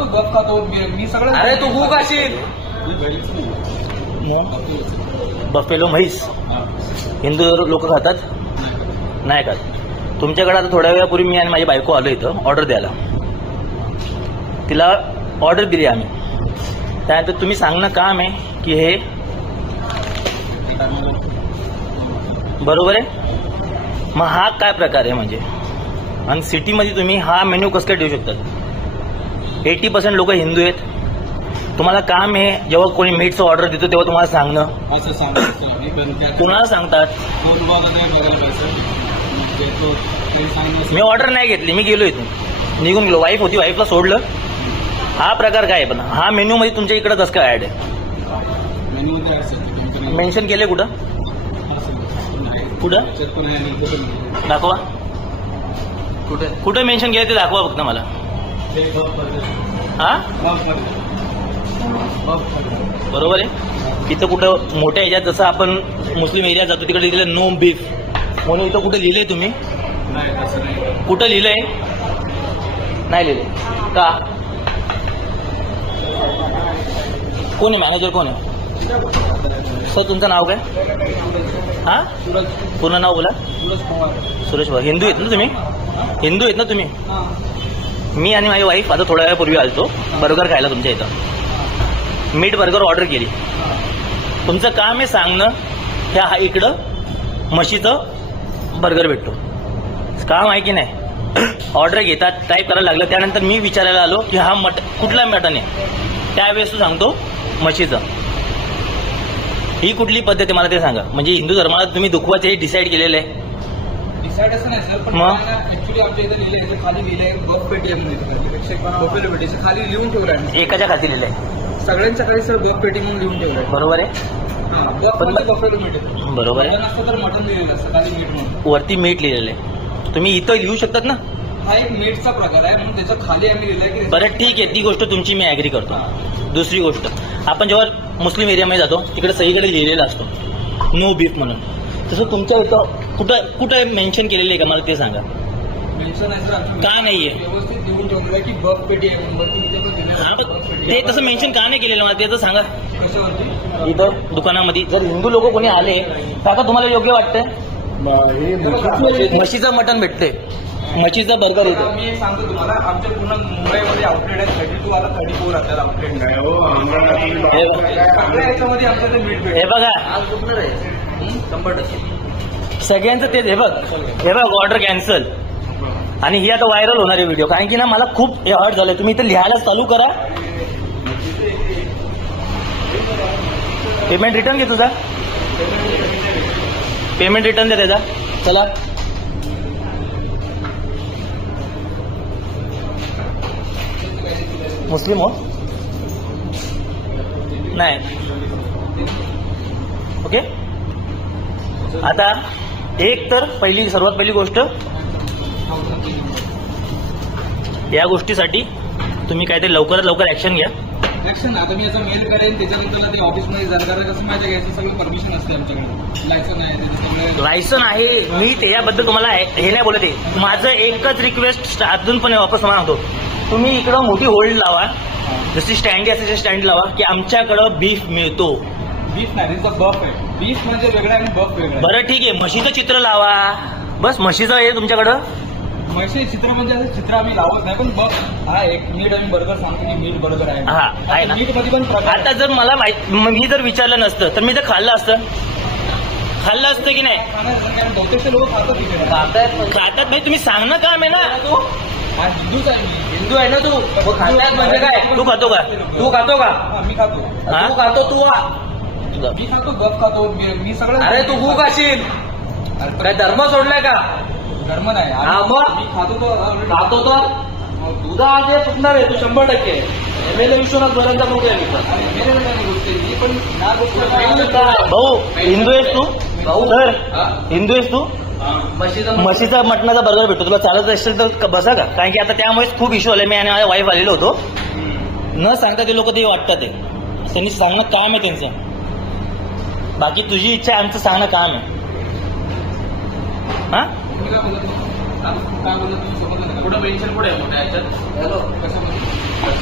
तो गप खातो मी सगळं. अरे तू गु खाशील. बफेलो म्हैस हिंदू लोक खातात नाही खात. तुमच्याकडे आता थोड्या वेळापूर्वी मी आणि माझी बायको आलो इथं ऑर्डर द्यायला. तिला ऑर्डर दिली आम्ही. त्यानंतर तुम्ही सांगणं काम आहे की हे बरोबर आहे. मग हा काय प्रकार आहे म्हणजे. आणि सिटीमध्ये तुम्ही हा मेन्यू कसं काय ठेवू शकतात. 80% लोक हिंदू आहेत. तुम्हाला काम आहे जेव्हा कोणी मीटचं ऑर्डर देतो तेव्हा तुम्हाला सांगणं. असं सांगतो कुणाला सांगतात. मी ऑर्डर नाही घेतली. मी गेलो इथून निघून गेलो. वाईफ होती वाईफला सोडलं. हा प्रकार काय आहे. पण हा मेन्यू मध्ये तुमच्या इकडे कसं काय ऍड आहे. मेन्शन केले कुठं कुठं दाखवा. कुठं मेन्शन केलं ते दाखवा फक्त मला. हा बरोबर आहे. इथं कुठं मोठ्या ह्याच्यात जसं आपण मुस्लिम एरियात जातो तिकडे लिहिलं नो बीफ म्हणून इथं कुठं लिहिलंय तुम्ही. कुठं लिहिलंय. नाही लिहिलंय का. कोण आहे मॅनेजर कोण आहे. सर तुमचं नाव काय. हा पूर्ण नाव बोला. सुरेश पवार. हिंदू आहेत ना तुम्ही. हिंदू आहेत ना तुम्ही. मी आणि माझी वाईफ आता थोड्या वेळापूर्वी आलतो बर्गर खायला तुमच्या इथं. मीट बर्गर ऑर्डर केली. तुमचं काम आहे सांगणं ह्या हा इकडं म्हशीचं बर्गर भेटतो. काम आहे की नाही. ऑर्डर घेतात टाईप करायला लागलं. त्यानंतर मी विचारायला आलो की हा कुठला मटन आहे. त्यावेळेस तू सांगतो म्हशीचं. ही कुठली पद्धत आहे मला ते सांगा. म्हणजे हिंदू धर्माला तुम्ही दुखवायचं हे डिसाईड केलेलं आहे. डिसाईड असं नाही सर. पण मग? ऍक्च्युली आमच्या इथे लिहिलंय खाली लिहिलंय बफ पेटी आहे म्हणून. बफेलो पेटी खाली लिहून ठेवलं आहे. एकाच्या खाती लिहिलं आहे. सगळ्यांच्या खाली सर बफ पेटी म्हणून लिहून ठेवलं आहे. बरोबर आहे. बफेलो मीट बरोबर आहे. असतं तर मटन लिहिलेलं असतं खाली मीट म्हणून. वरती मीठ लिहिलेलं आहे. तुम्ही इथं लिहू शकतात ना. हा एक मीटचा प्रकार आहे म्हणून त्याच्या खाली आम्ही लिहिलंय की बरं ठीक आहे. ती गोष्ट तुमची मी ऍग्री करतो. दुसरी गोष्ट आपण जेव्हा मुस्लिम एरियामध्ये जातो तिकडे सगळीकडे लिहिलेला असतो नो बीफ म्हणून. तसं तुमच्या इथं कुठं मेन्शन केलेलं आहे का मला ते सांगा. मेन्शन आहे सर. का नाहीये. व्यवस्थित लिहून ठेवलेलं आहे की बफ पेटी आहे म्हणून. ते तसं मेन्शन का नाही केलेलं मला त्याचं सांगा. कशावरती. इथं दुकानामध्ये जर हिंदू लोक कोणी आले काका तुम्हाला योग्य वाटतंय. म्हशीचं मटण भेटते. म्हशीचा बर्गर होतं. मी सांगतो तुम्हाला आमच्या पूर्ण मुंबईमध्ये आउटलेट आहे 32 आता 34 आता आउटलेट सगळ्या याच्यामध्ये आमच्याकडे मीठ हे बघा 100%. सगळ्यांचं तेच. हे बघ ऑर्डर कॅन्सल. आणि ही आता व्हायरल होणारी व्हिडिओ. कारण की ना मला खूप हर्ट झालंय. तुम्ही इथं लिहायला चालू करा. पेमेंट रिटर्न घे तुझा. पेमेंट रिटर्न दे त्याचा. चला मुस्लिम हो नाही. ओके. आता एक तर सर्वात पहिली गोष्ट या गोष्टीसाठी तुम्ही काहीतरी लवकरात लवकर ऍक्शन घ्या. ऍक्शन आता मी याचा मेल करेन त्याच्यानंतर ते ऑफिसमध्ये जाणार. कारण कसं माहिती घ्यायचं सगळं परमिशन असते आमच्याकडे. लायसन आहे. लायसन आहे. मी त्याच्याबद्दल तुम्हाला हे नाही बोलत आहे. माझं एकच रिक्वेस्ट अजून पण वापस सांगतो. तुम्ही इकडं मोठी होल्ड लावा. जशी स्टँड आहे तशी स्टँड लावा की आमच्याकडं बीफ मिळतो. बीफ नाही बफ आहे. बीफ म्हणजे वेगळा आणि बफ वेगळा. बरं ठीक आहे. म्हशीचं चित्र लावा. बस म्हशीचं आहे तुमच्याकडं. म्हशी चित्र म्हणजे असं चित्र आम्ही लावत नाही. पण बफ हा एक मीठ आम्ही बर्गर सांगतो की मीठ बर्गर आहे. हा आहे ना. मीठ मध्ये पण प्रकार. आता जर मला मी जर विचारलं नसतं तर मी तर खाल्लं असतं की नाही. बहुतेक लोक खातात तिकडे. खातात नाही. तुम्ही सांगणं काम आहे ना. हा हिंदूच आहे. हिंदू आहे ना तू. म्हणजे काय तू खातो का. मी खातो. तू खातो तू मी खातो बफ खातो मी सगळं. अरे तू गु खाशील. काय धर्म सोडलाय का. धर्म नाही. हा मग मी खातो तो तुझा आज हे चुकणार आहे. तू 100% एमएलए विश्वनाथ भरांचा मुलगा आहे. पण भाऊ हिंदू आहेस तू. सर हिंदू आहेस तू. म्हशीचा मटणाचा बर्गर भेटतो. तुला चालत असेल तर बसा का. कारण की आता त्यामुळेच खूप इश्यू आले. मी आणि माझ्या वाईफ आलेलो होतो. न सांगता ते लोक ते वाटतात. त्यांनी सांगणं काम आहे त्यांचं. बाकी तुझी इच्छा आहे. आमचं सांगणं काम आहे. हा काय बोलत तुम्ही सोबत पुढे मेन्शन पुढे मोठ्या ह्याच्यात. हॅलो कसं